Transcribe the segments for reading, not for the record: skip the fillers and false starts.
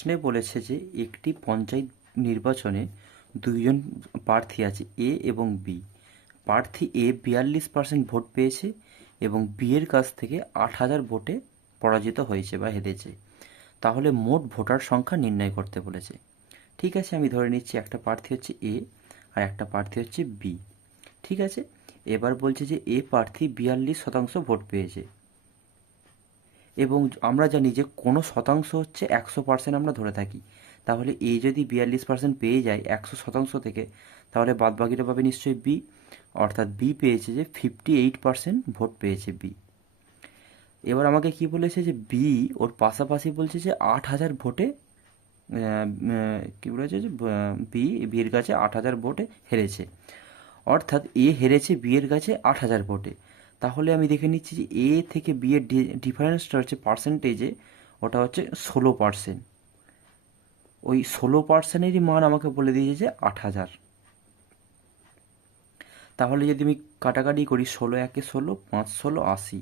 প্রশ্নে বলেছে যে একটি পঞ্চায়েত নির্বাচনে দুইজন প্রার্থী আছে, এ এবং বি। প্রার্থী এ 42% ভোট পেয়েছে এবং বি এর কাছ থেকে 8,000 ভোটে পরাজিত হয়েছে বা হেরেছে। তাহলে মোট ভোটার সংখ্যা নির্ণয় করতে বলেছে। ঠিক আছে, আমি ধরে নিচ্ছি একটা প্রার্থী হচ্ছে এ আর একটা প্রার্থী হচ্ছে বি। ঠিক আছে, এবার বলছে যে এ প্রার্থী 42% ভোট পেয়েছে এবং আমরা জানি যে কোনো শতাংশ হচ্ছে 100% আমরা ধরে থাকি। তাহলে এ যদি 42% পেয়ে যায় 100% থেকে, তাহলে বাদবাকিটা পাবে নিশ্চয়ই বি। অর্থাৎ বি পেয়েছে যে 58% ভোট পেয়েছে বি। এবার আমাকে কি বলেছে যে বি ওর পাশাপাশি বলছে যে 8,000 ভোটে কি বলেছে যে বিয়ের কাছে 8,000 ভোটে হেরেছে। অর্থাৎ এ হেরেছে বিয়ের কাছে 8,000 ভোটে। তাহলে আমি দেখে নিচ্ছি যে এ থেকে বি এর ডিফারেন্সটা হচ্ছে পার্সেন্টেজে, ওটা হচ্ছে 16%। ওই 16%এরই মান আমাকে বলে দিয়েছে যে 8,000। তাহলে যদি আমি কাটাকাটি করি, 16 × 1 = 5, 16, 80।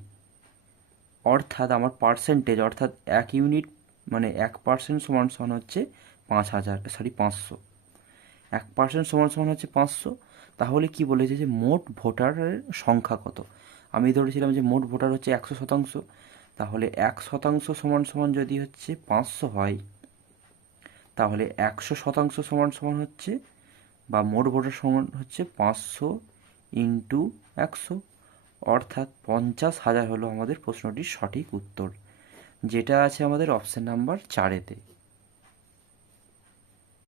অর্থাৎ আমার পার্সেন্টেজ, অর্থাৎ 1 ইউনিট মানে 1% সমান সমান হচ্ছে 5,000, সরি 500। 1% সমান সমান হচ্ছে 500। তাহলে কি বলেছে যে মোট ভোটারের সংখ্যা কত? আমি ধরেছিলাম যে মোট ভোটার হচ্ছে 100%। তাহলে 1% সমান সমান যদি হচ্ছে 500 হয়, তাহলে 100% সমান সমান হচ্ছে, বা মোট ভোটার সমান হচ্ছে 500 ইন্টু 100, অর্থাৎ 50,000 হলো আমাদের প্রশ্নটির সঠিক উত্তর, যেটা আছে আমাদের অপশন নাম্বার 4-এতে।